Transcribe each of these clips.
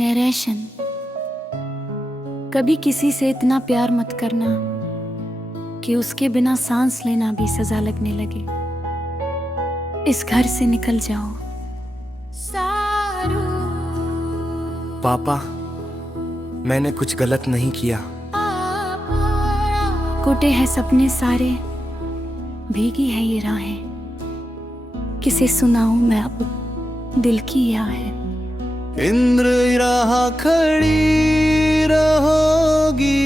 Narration, कभी किसी से इतना प्यार मत करना कि उसके बिना सांस लेना भी सजा लगने लगे। इस घर से निकल जाओ। पापा, मैंने कुछ गलत नहीं किया। कोटे हैं सपने सारे, भीगी है ये राहें, किसे सुनाऊं मैं अब दिल की आहें। इंद्र राह खड़ी रहोगी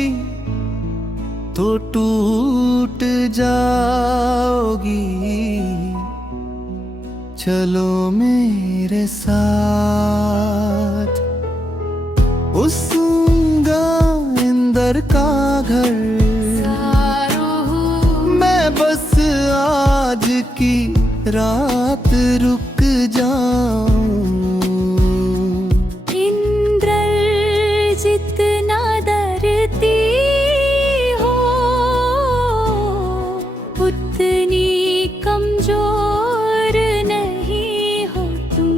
तो टूट जाओगी, चलो मेरे साथ। उसूंगा इंद्र का घर, मैं बस आज की रात रुक जाऊं। जितना डरती हो उतनी कमजोर नहीं हो तुम।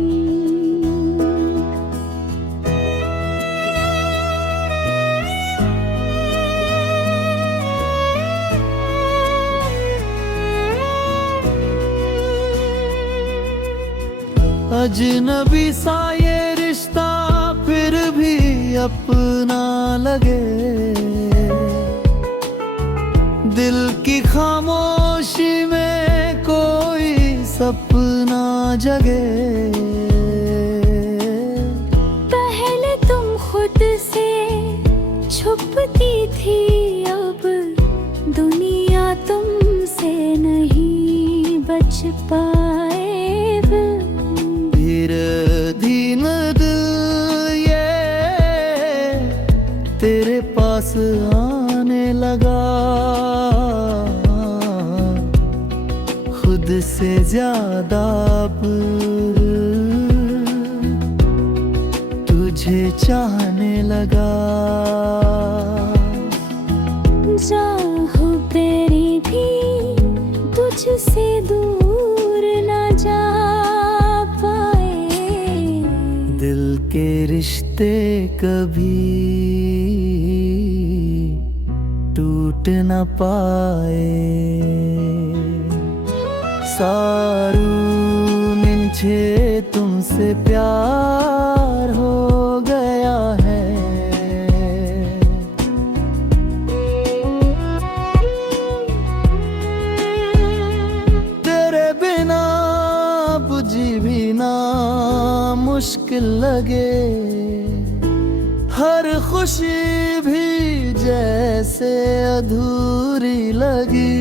अजनबी सा ये रिश्ता फिर भी अपना लगे, दिल की खामोशी में कोई सपना जगे। पहले तुम खुद से छुपती थी, अब दुनिया तुमसे नहीं बच पाए। धीन दिल ये तेरे पास आने लगा, खुद से ज्यादा अब तुझे चाहने लगा। चाहो तेरी भी तुझसे दूर ना जा पाए, दिल के रिश्ते कभी टूट न पाए। सारू मुझे तुमसे प्यार हो गया है, तेरे बिना बुझी भी ना मुश्किल लगे, हर खुशी भी जैसे अधूरी लगी।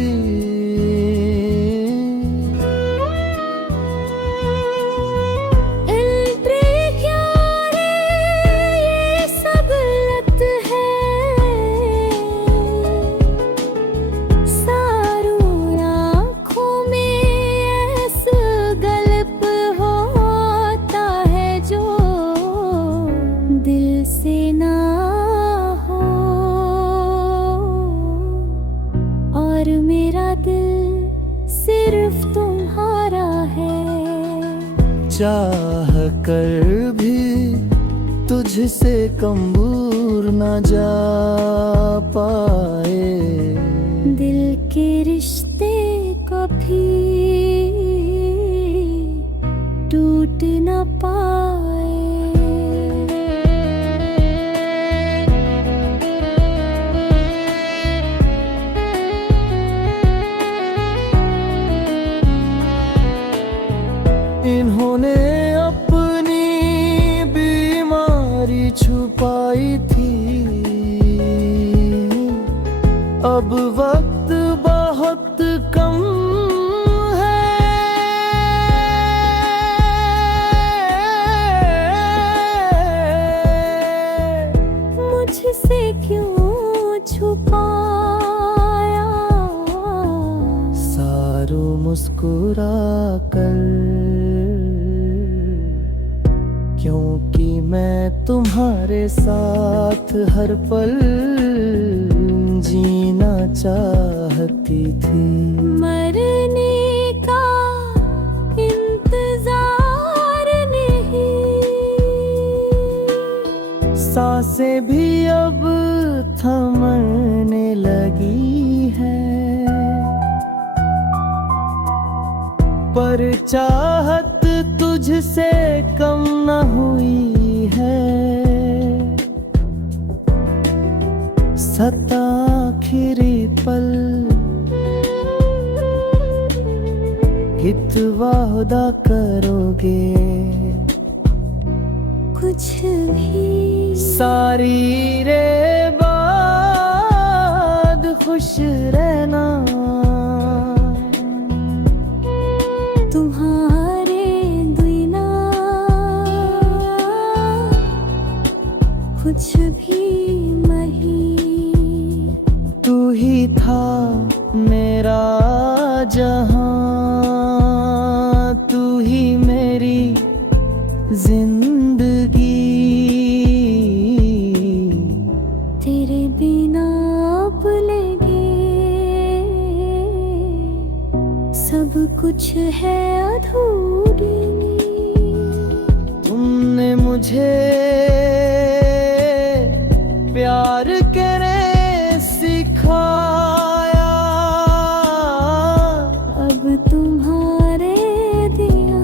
मेरा दिल सिर्फ तुम्हारा है, चाह कर भी तुझसे कम दूर न जा पाए, दिल के रिश्ते कभी टूट न पाए। इन्होंने अपनी बीमारी छुपाई थी, अब वक्त बहुत कम है, मुझसे क्यों छुपाया। सारू मुस्कुरा कर, क्योंकि मैं तुम्हारे साथ हर पल जीना चाहती थी। मरने का इंतजार नहीं, सांसें भी अब थमने लगी है, पर चाहत तुझसे कम न हुई है। सता आखिरी पल कित वादा करोगे, कुछ भी सारी रे बाद खुश रहना। तुम्हारे बिना कुछ भी नहीं, तू ही था मेरा जहां, तू ही मेरी जिंदगी। तेरे बिना अब लगे सब कुछ है अधूरी। तुमने मुझे प्यार करने सिखाया, अब तुम्हारे दिया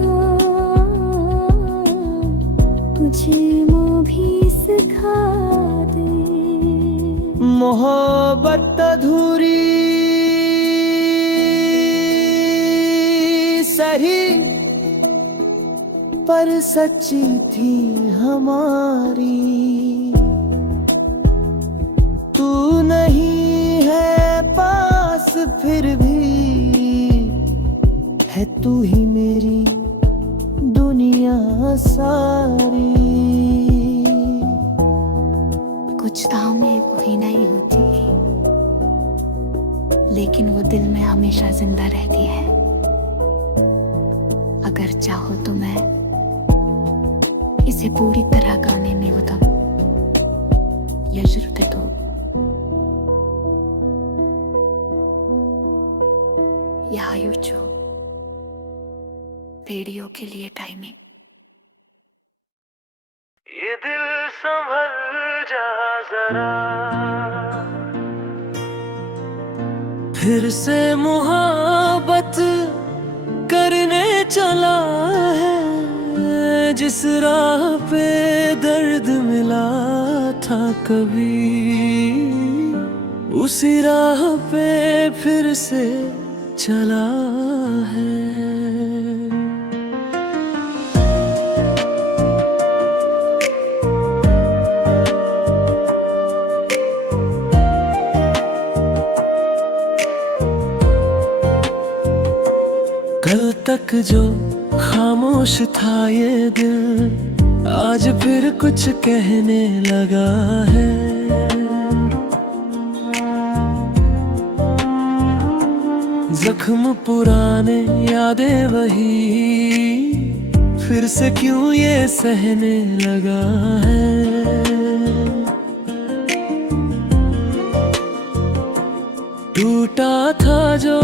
मुझे वो भी सिखा दे। मोहब्बत अधूरी सही पर सच्ची थी हमारी। तू नहीं है पास फिर भी है तू ही मेरी दुनिया सारी। कुछ दामें कोई नहीं होती, लेकिन वो दिल में हमेशा जिंदा रहती है। अगर चाहो तो मैं इसे पूरी तरह गाने में बताऊं या जरूरत तो या यूचो रेडियो के लिए टाइमिंग। ये दिल संभल जा जरा, फिर से मोहब्बत करने चला है। जिस राह पे दर्द मिला था कभी, उसी राह पे फिर से चला है। कल तक जो खामोश था ये दिल, आज फिर कुछ कहने लगा है। जख्म पुराने यादें वही, फिर से क्यों ये सहने लगा है। टूटा था जो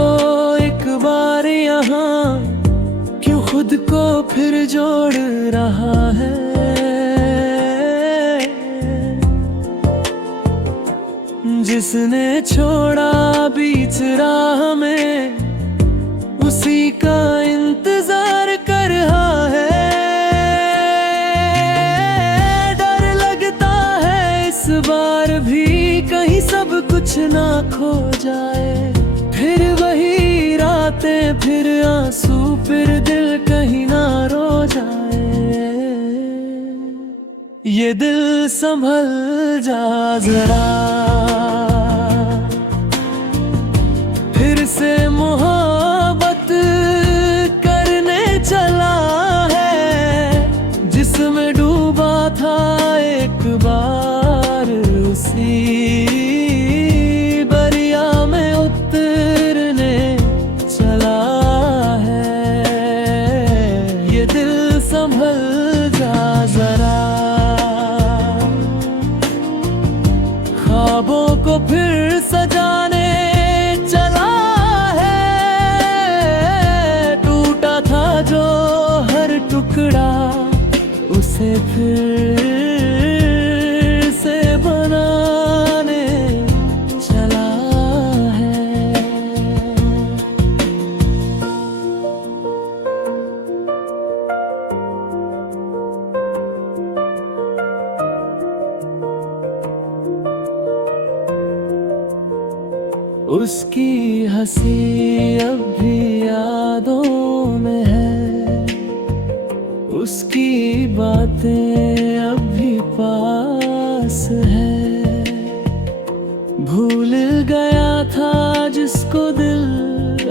एक बार यहाँ, क्यों खुद को फिर जोड़ रहा है। जिसने छोड़ा बीच राह में, उसी का इंतजार कर रहा है। डर लगता है इस बार भी कहीं सब कुछ ना खो जाए। फिर वही रातें, फिर आंसू, फिर दिल कहीं ना रो जाए। ये दिल संभल जा जरा, फिर से मोहब्बत करने चला है। जिसमें डूबा था एक बार, उसी दरिया में उतरने चला है। ये दिल संभल जा जरा, ख्वाबों को फिर सजाने चला है। टूटा था जो हर टुकड़ा, उसे फिर से उसकी हंसी अब भी यादों में है, उसकी बातें अब भी पास है। भूल गया था जिसको दिल,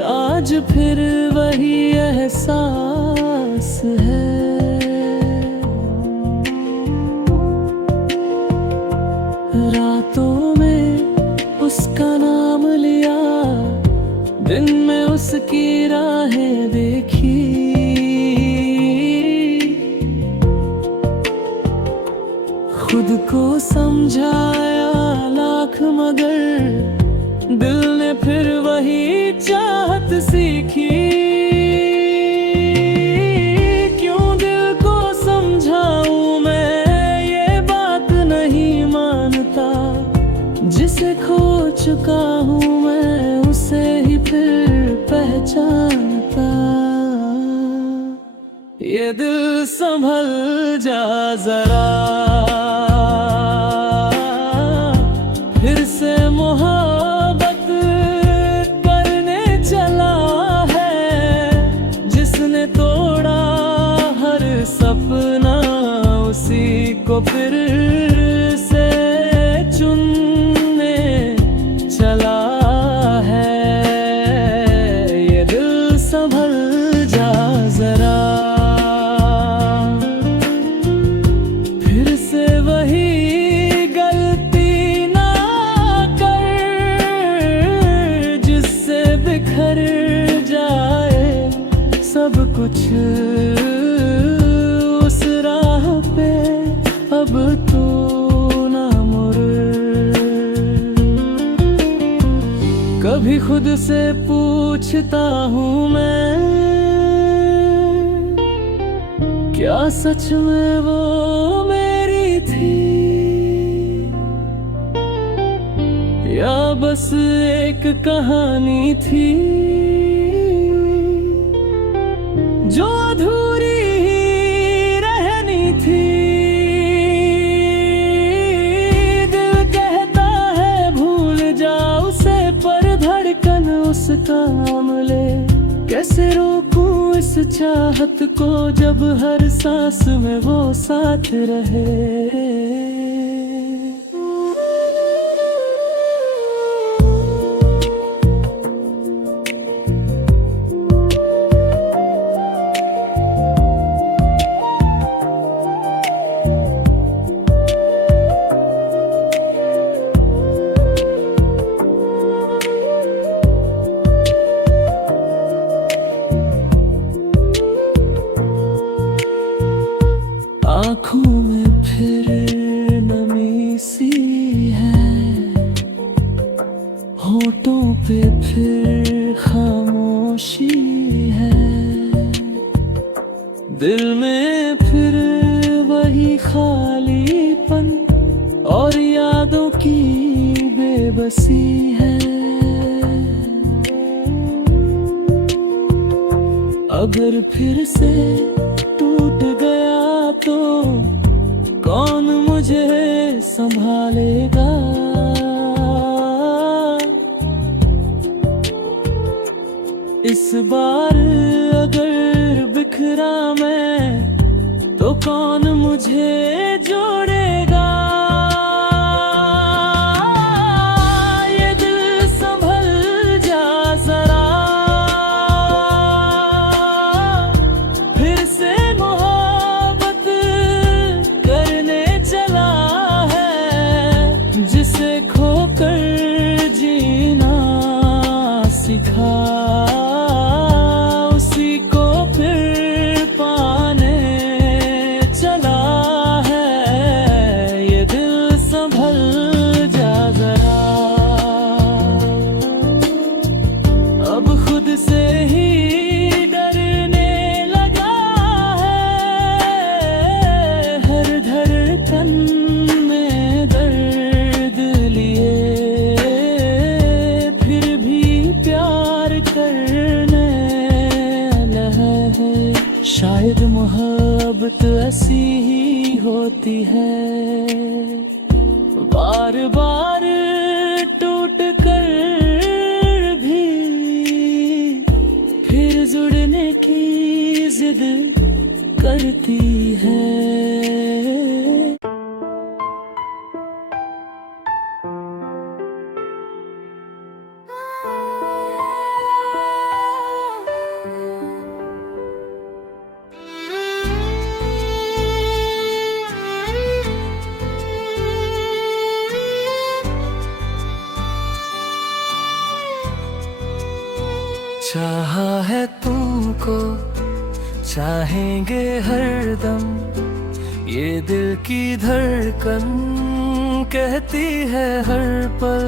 आज फिर वही एहसास है। रातों में उसका नाम लिया, दिन में उसकी राहें देखी। खुद को समझाया लाख मगर दिल ने फिर वही चाहत सीखी। क्यों दिल को समझाऊं मैं, ये बात नहीं मानता। जिसे खो चुका हूँ मैं, उसे ही फिर पहचानता। ये दिल संभल जा जरा, फिर से मोहब्बत करने चला है। जिसने तोड़ा हर सपना, उसी को फिर से चुनने चला है। ये दिल संभल जा जरा, फिर से वही गलती ना कर, जिससे बिखर जाए सब कुछ उस राह पे। अब तो ना मुड़। कभी खुद से पूछता हूँ मैं, क्या सच में वो मेरी थी, या बस एक कहानी थी जो अधूरी ही रहनी थी। दिल कहता है भूल जा उसे, पर धड़कन उसका नाम ले। कैसे रोकूं इस चाहत को, जब हर सांस में वो साथ रहे। आँखों में फिर नमी सी है, होठों पे फिर खामोशी है। दिल में फिर वही खालीपन और यादों की बेबसी है। अगर फिर से टूट गया तो कौन मुझे संभालेगा। इस बार अगर बिखरा मैं, तो कौन मुझे जोड़ेगा। ये दिल संभल जा जरा, फिर से जिसे खोकर जीना सिखा, उसी को फिर पाने चला है। ये दिल संभल जा जरा, अब खुद से ही डरने लगा है। हर धड़कन में दर्द लिए, फिर भी प्यार करने लगा है। शायद मोहब्बत ऐसी ही होती है, बार बार टूट कर जिद करती है। चाहा है तुमको, चाहेंगे हरदम, ये दिल की धड़कन कहती है हर पल।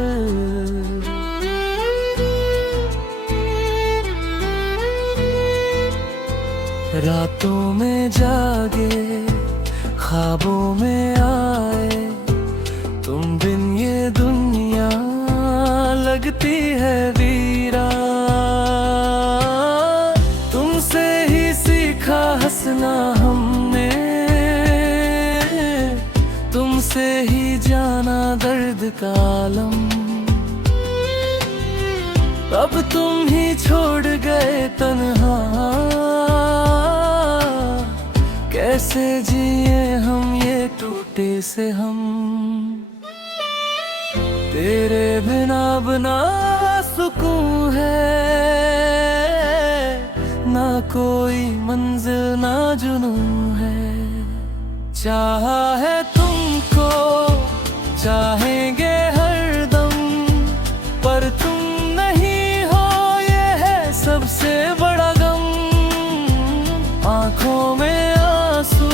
रातों में जागे, ख्वाबों में आए, तुम बिन ये दुनिया लगती है वीरान। तुमसे ही सीखा हंसना हमने, तुमसे ही जाना दर्द का आलम। अब तुम ही छोड़ गए तन्हा, कैसे जिए हम ये टूटे से हम। तेरे बिना बना सुकून है, ना कोई मंजिल ना जुनून है। चाहा है तुमको, चाहेंगे हरदम, पर तुम नहीं हो ये है सबसे बड़ा गम। आँखों में आंसू,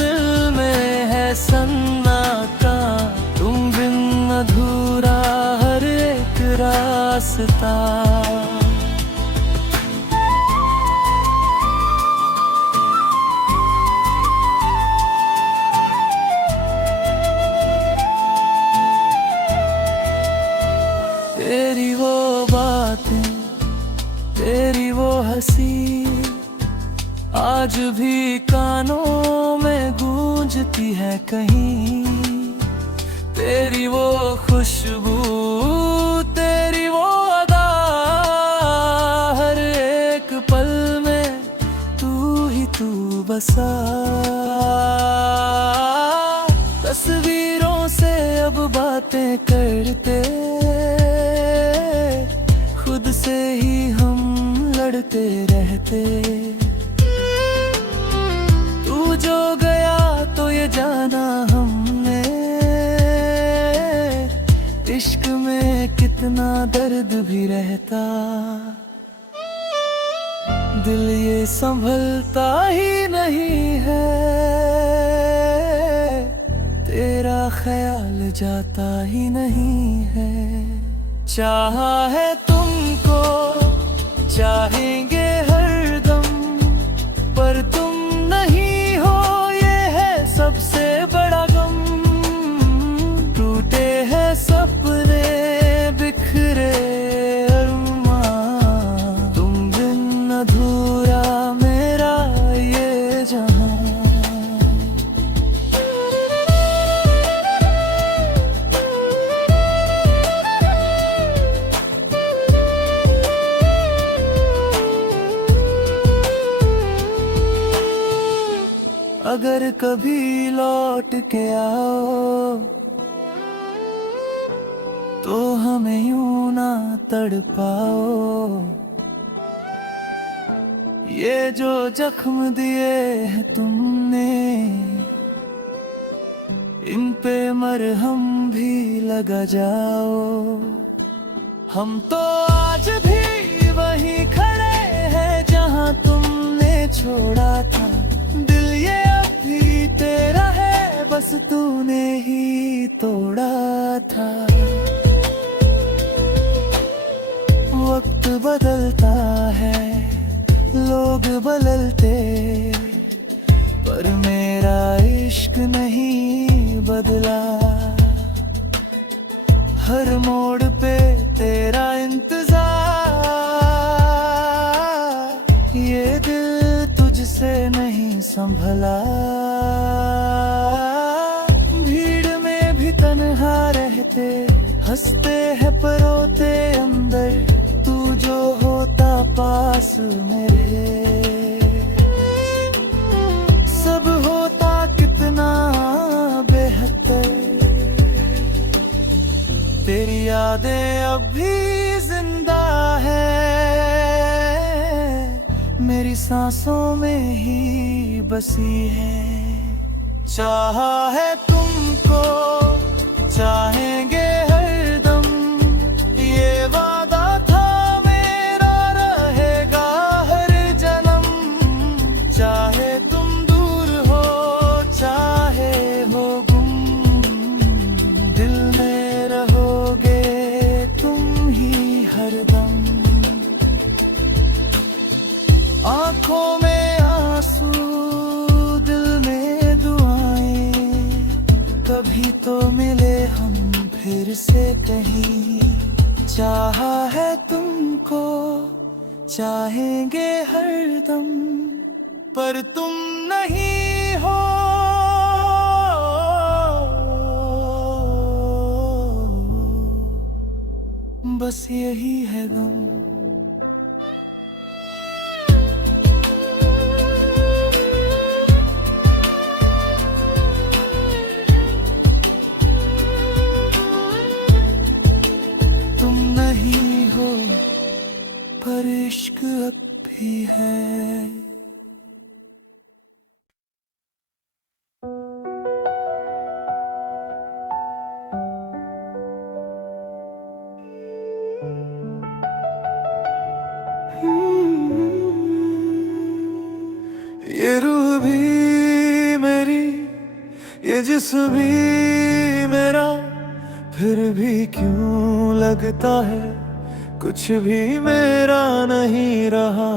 दिल में है सन्नाटा, तुम बिन अधूरा हर एक रास्ता। तेरी वो बातें, तेरी वो हंसी, आज भी कानों में गूंजती है कहीं। तेरी वो खुशबू, तेरी वो अदा, हर एक पल में तू ही तू बसा। तस्वीरों से अब बातें करते, खुद से ही हम लड़ते रहते। तू जो गया तो ये जाना हमने, इश्क में कितना दर्द भी रहता। दिल ये संभलता ही नहीं है, तेरा ख्याल जाता ही नहीं है। चाहा है तुमको, चाहेंगे हरदम, पर तुम नहीं हो ये है सबसे बड़ा गम। टूटे हैं सपने, बिखरे अरमां, तुम बिन अधूरा मेरा ये जहां। अगर कभी लौट के आओ, तो हमें यूं ना तड़पाओ। ये जो जख्म दिए हैं तुमने, इन पे मरहम भी लगा जाओ। हम तो आज भी वहीं खड़े हैं जहां तुमने छोड़ा था। दिल ये अभी तेरा है, बस तूने ही तोड़ा था। वक्त बदलता है, लोग बदलते, पर मेरा इश्क नहीं बदला। हर मोड़ पे तेरा इंतजार, ये दिल तुझसे नहीं संभला। भीड़ में भी तन्हा रहते, हंसते हैं पर रोते अंदर। तू जो होता पास मेरे, ही बसी है। चाहा है तुमको, चाहेंगे हरदम, ये वादा था मेरा रहेगा हर जन्म। चाहे तुम दूर हो, चाहे हो गुम, दिल में रहोगे तुम ही हरदम। आँखों में आंसू, दिल में दुआएं, कभी तो मिले हम फिर से कहीं। चाहा है तुमको, चाहेंगे हरदम, पर तुम नहीं हो। बस यही है गम। तुम नहीं हो, पर इश्क अब भी है। ये रूह भी मेरी, ये जिस्म भी मेरा, फिर भी क्यों लगता है कुछ भी मेरा नहीं रहा।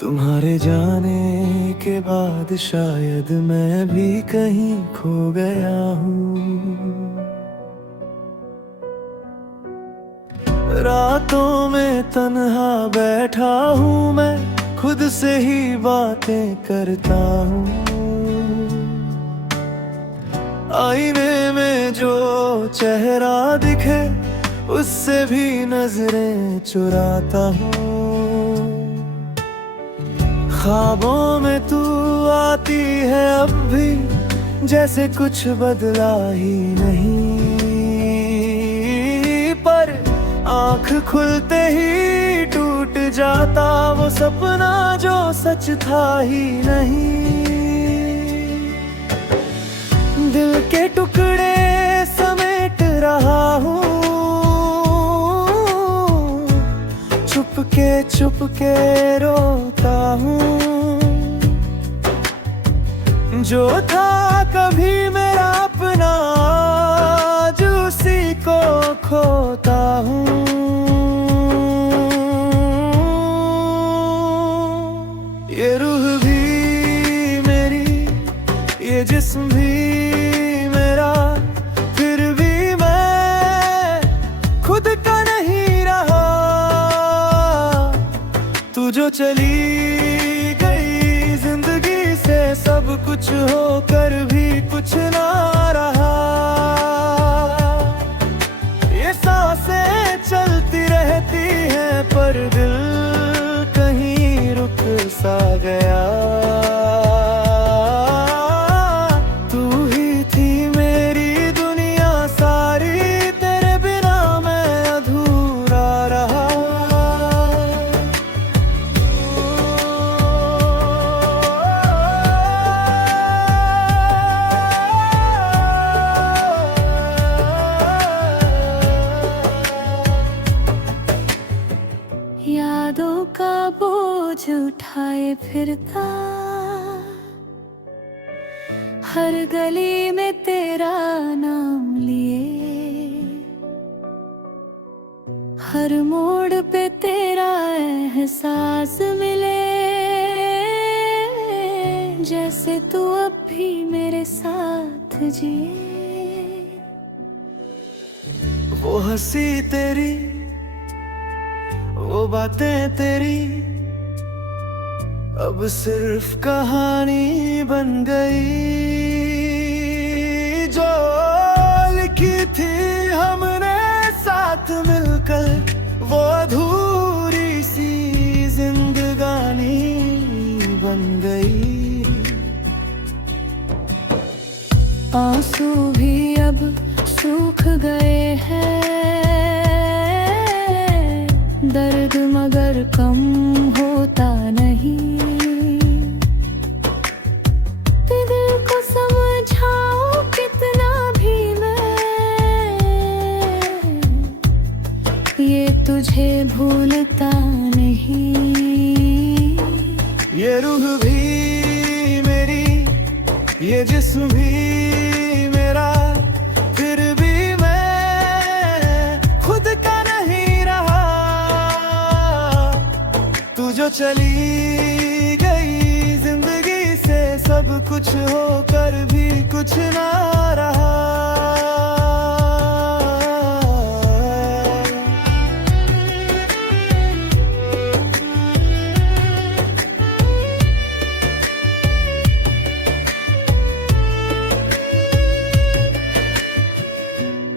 तुम्हारे जाने के बाद शायद मैं भी कहीं खो गया हूँ। रातों में तन्हा बैठा हूँ मैं, खुद से ही बातें करता हूँ। आईने में जो चेहरा दिखे, उससे भी नजरें चुराता हूँ। ख्वाबों में तू आती है अब भी, जैसे कुछ बदला ही नहीं। पर आँख खुलते ही टूट जाता वो सपना जो सच था ही नहीं। दिल के टुकड़े समेट रहा हूँ, छुप के रोता हूँ। जो था कभी मेरा अपना, आज उसी को खोता हूँ। ये रूह भी मेरी, ये जिस्म भी मेरा, फिर भी मैं खुद का नहीं रहा। तू जो चली गई जिंदगी से, सब कुछ होकर भी कुछ ना रहा। ये सांसें चलती रहती हैं, पर दिल कहीं रुक सा गया। तू ही थी मेरी दुनिया सारी, तेरे बिना मैं अधूरा रहा। यादों का बोझ उठाए फिरता, हर गली में तेरा नाम लिए, हर मोड़ पे तेरा एहसास मिले, जैसे तू अब भी मेरे साथ जिए। वो हंसी तेरी, वो बातें तेरी, अब सिर्फ कहानी बन गई। जो लिखी थी हमने साथ मिलकर, वो अधूरी सी जिंदगानी बन गई। आंसू भी अब सूख गए हैं, दर्द मगर कम होता नहीं। दिल को समझाओ कितना भी मैं, ये तुझे भूलता नहीं। ये रूह भी मेरी, ये जिस्म भी मेरा, फिर भी मैं खुद का नहीं रहा। तू जो चली गई जिंदगी से, सब कुछ होकर भी कुछ ना रहा।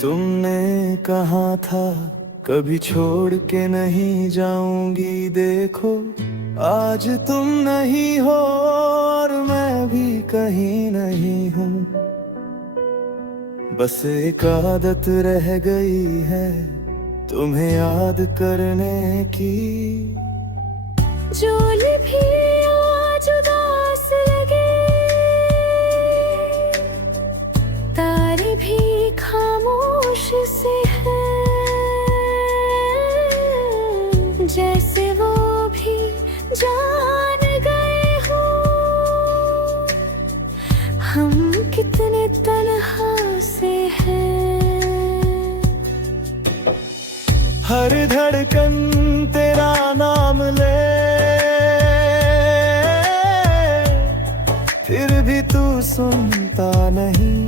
तुमने कहा था कभी छोड़ के नहीं जाऊंगी, देखो आज तुम नहीं हो और मैं भी कहीं नहीं हूँ। बस एक आदत रह गई है तुम्हें याद करने की। जोल भी आज उदास लगे, तारे भी खामोश से है, जैसे वो भी जान गए हो हम कितने तन्हा से हैं। हर धड़कन तेरा नाम ले, फिर भी तू सुनता नहीं।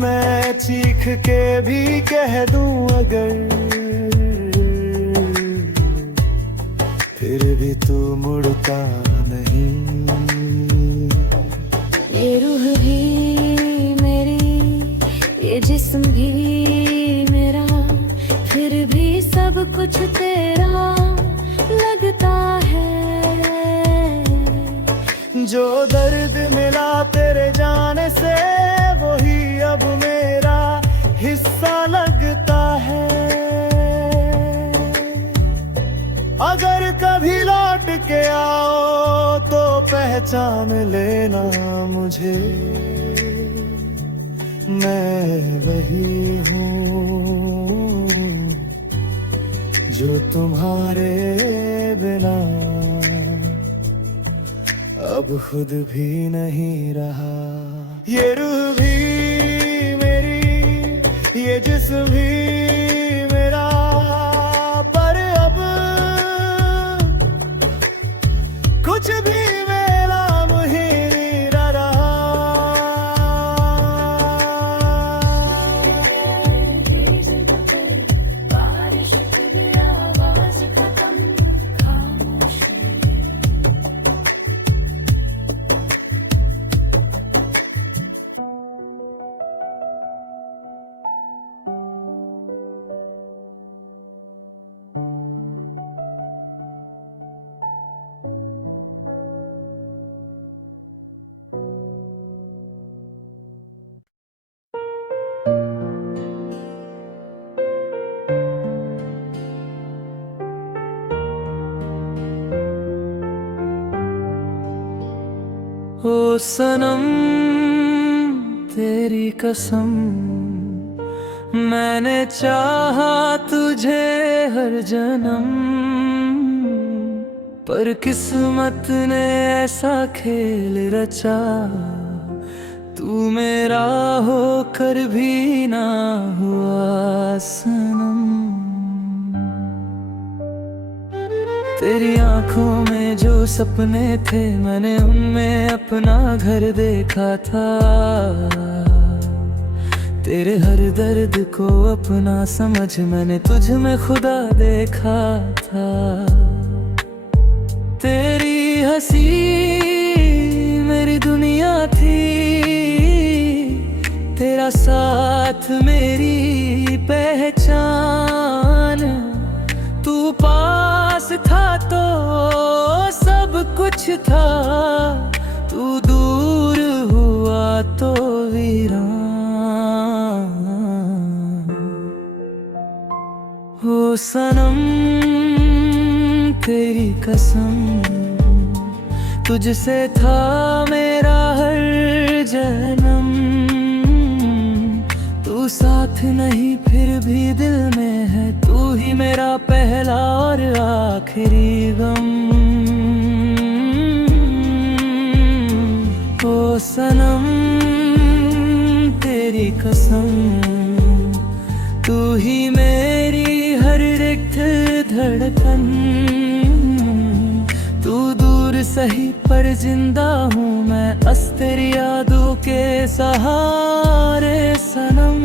मैं चीख के भी कह दूं अगर, फिर भी तू मुड़ता नहीं। ये रूह भी मेरी, ये जिस्म भी मेरा, फिर भी सब कुछ तेरा लगता है। जो दर्द मिला तेरे जाने से, वही अब मेरा हिस्सा लगता है। अगर कभी लौट के आओ तो पहचान लेना मुझे, मैं वही हूँ जो तुम्हारे बिना अब खुद भी नहीं रहा। ये रूह भी मेरी, ये जिस्म भी मेरा, पर अब कुछ भी मेरा मुझे नहीं रहा। बारिश की आवाज़ खत्म, खामोशी। ओ सनम तेरी कसम, मैंने चाहा तुझे हर जन्म, पर किस्मत ने ऐसा खेल रचा, तू मेरा होकर भी ना हुआ सनम। तेरी आंखों में जो सपने थे, मैंने उनमें अपना घर देखा था। तेरे हर दर्द को अपना समझ मैंने तुझ में खुदा देखा था। तेरी हंसी मेरी दुनिया थी, तेरा साथ मेरी पहचान। तू पास था तो सब कुछ था, तू दूर हुआ तो वीरान। ओ सनम तेरी कसम, तुझसे था मेरा हर जन्म। तू साथ नहीं फिर भी दिल में है, तू ही मेरा पहला और आखिरी गम। ओ सनम तेरी कसम, तू ही मेरी हर रिक्त धड़कन। तू दूर सही पर जिंदा हूँ मैं, बस तेरी यादों के सहारे सनम।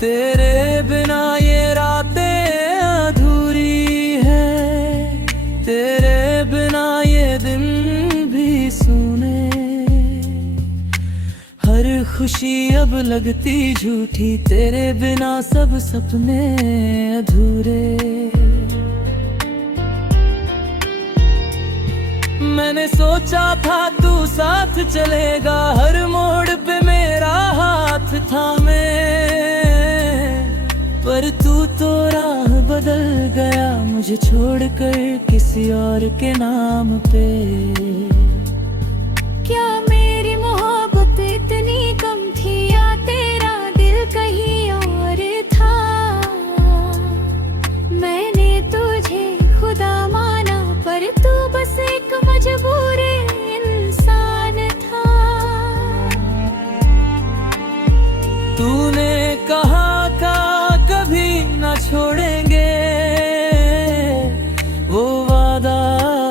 तेरे बिना ये रातें अधूरी है, तेरे बिना ये दिन भी सुने। हर खुशी अब लगती झूठी, तेरे बिना सब सपने अधूरे। मैंने सोचा था तू साथ चलेगा, हर मोड़ पे मेरा हाथ थामे, पर तू तो राह बदल गया मुझे छोड़कर किसी और के नाम पे। क्या मेरी मोहब्बत इतनी कम थी, या तेरा दिल कहीं और था? मैंने तुझे खुदा माना, पर तू बस एक मजबूर इंसान था। तूने कहा था कभी न छोड़ेंगे, वो वादा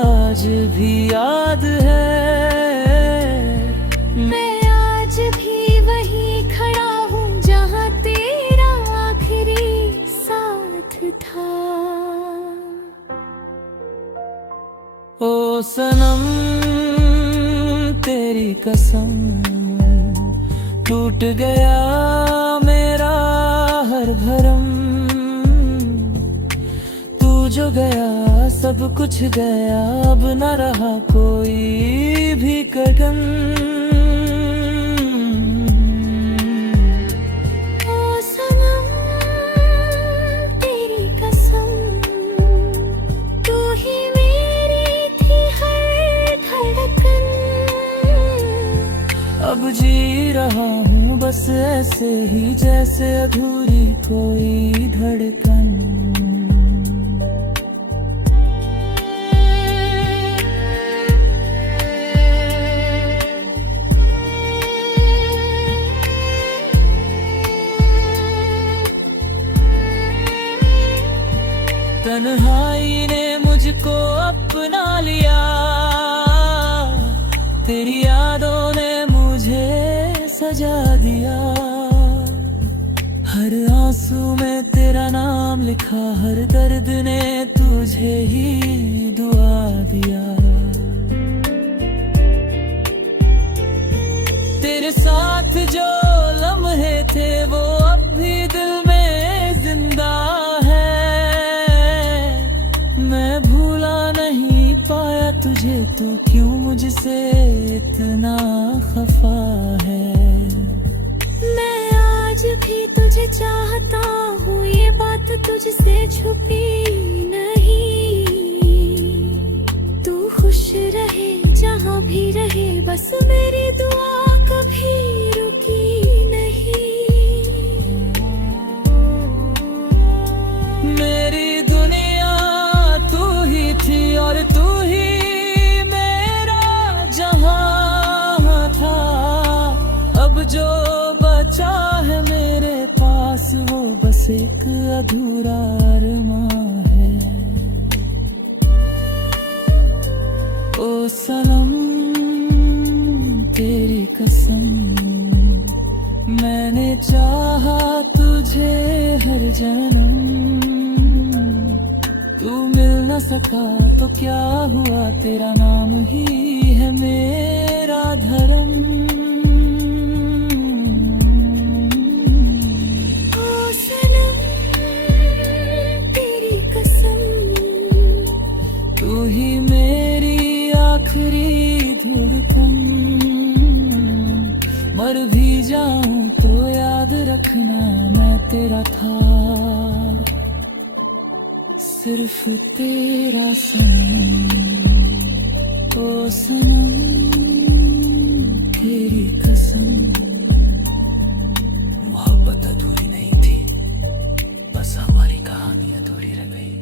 आज भी याद है। मैं आज भी वहीं खड़ा हूँ जहाँ तेरा आखिरी साथ था। ओ सनम तेरी कसम, टूट गया मेरा हर भरम। तू जो गया सब कुछ गया, अब न रहा कोई भी गगन। ओ सनम तेरी कसम, तू ही मेरी थी हर धड़कन। अब जी रहा हूँ बस ऐसे ही जैसे अधूरी कोई धड़कन। तन्हाई ने मुझको अपना लिया, तेरी यादों ने मुझे सजा दिया। हर आंसू में तेरा नाम लिखा, हर दर्द ने तुझे ही दुआ दिया। तेरे साथ जो लम्हे थे वो अब भी दिल में जिंदा है। मैं भूला नहीं पाया तुझे, तू क्यों मुझसे इतना खफा है। मैं आज भी तुझे चाहता हूँ, ये बात तुझसे छुपी नहीं। तू खुश रहे जहाँ भी रहे, बस मेरी दुआ कभी रुकी नहीं। मेरी दुनिया तू ही थी और तू ही मेरा जहां था। अब जो बचा है मेरे पास, वो बस एक अधूरा अरमां है। ओ सनम तेरी कसम, मैंने चाहा तुझे हर जन्म। तू मिल न सका तो क्या हुआ, तेरा नाम ही है मेरा धर्म। ओ सनम तेरी कसम, आखिरी धड़कन। मर भी जाऊं तो याद रखना मैं तेरा था, सिर्फ तेरा सनम। ओ सनम तेरी कसम। मोहब्बत अधूरी नहीं थी, बस हमारी कहानी अधूरी रह गई।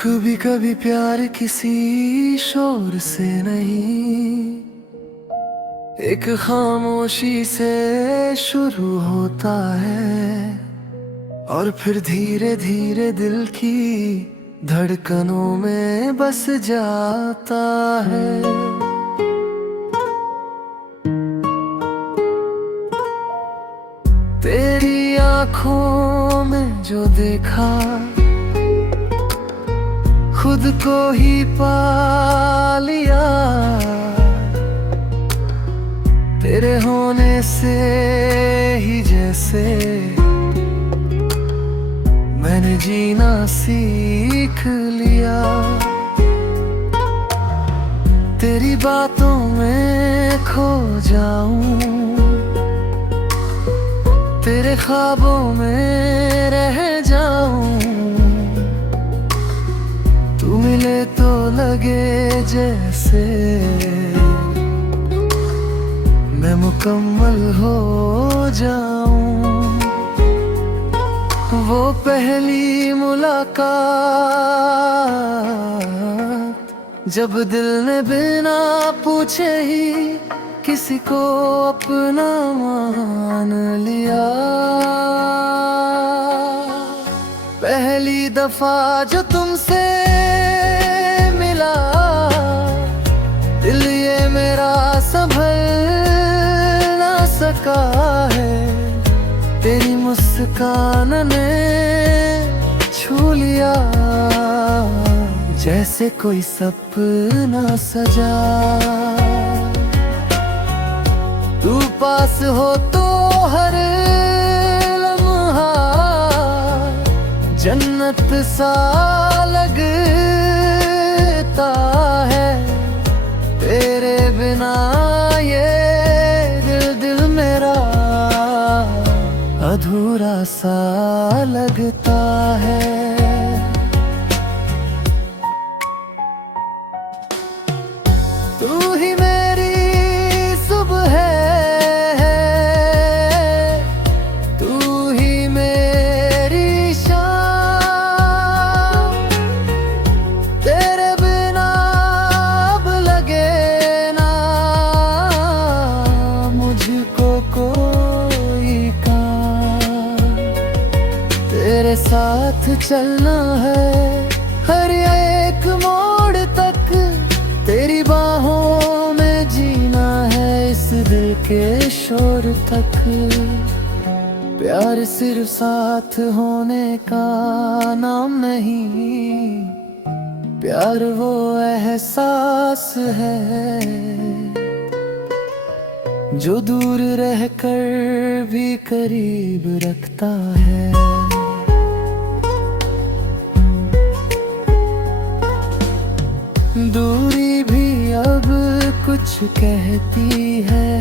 कभी कभी प्यार किसी शोर से नहीं, एक खामोशी से शुरू होता है और फिर धीरे धीरे दिल की धड़कनों में बस जाता है। तेरी आंखों में जो देखा, खुद को ही पा लिया। तेरे होने से ही जैसे मैंने जीना सीख लिया। तेरी बातों में खो जाऊं, तेरे ख्वाबों में रह जाऊं। तू मिले तो लगे जैसे मैं मुकम्मल हो जाऊं। वो पहली मुलाकात जब दिल ने बिना पूछे ही किसी को अपना मान लिया। पहली दफा जो तुमसे मिला, दिल ये मेरा संभल ना सका है। तेरी मुस्कान ने छू लिया, जैसे कोई सपना सजा। तू पास हो तो हर लम्हा जन्नत सा लगता है। तेरे बिना ये दिल मेरा अधूरा सा लगता है। तू ही मेरी सुबह है, तू ही मेरी शाम। तेरे बिना अब लगे ना मुझको कोई काम। तेरे साथ चलना है हर एक मोड़ तक, तेरी बाहों में जीना है इस दिल के शोर तक। प्यार सिर्फ साथ होने का नाम नहीं, प्यार वो एहसास है जो दूर रहकर भी करीब रखता है। दूरी भी अब कुछ कहती है,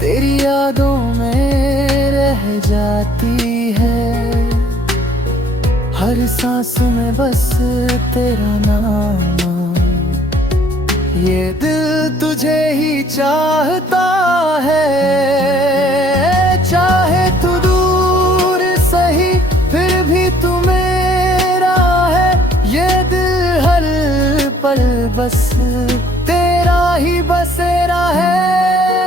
तेरी यादों में रह जाती है। हर सांस में बस तेरा नाम, ये दिल तुझे ही चाहता है। चाहे तू दूर सही फिर भी तू मेरा है। ये दिल हर पल बस तेरा ही बसेरा है।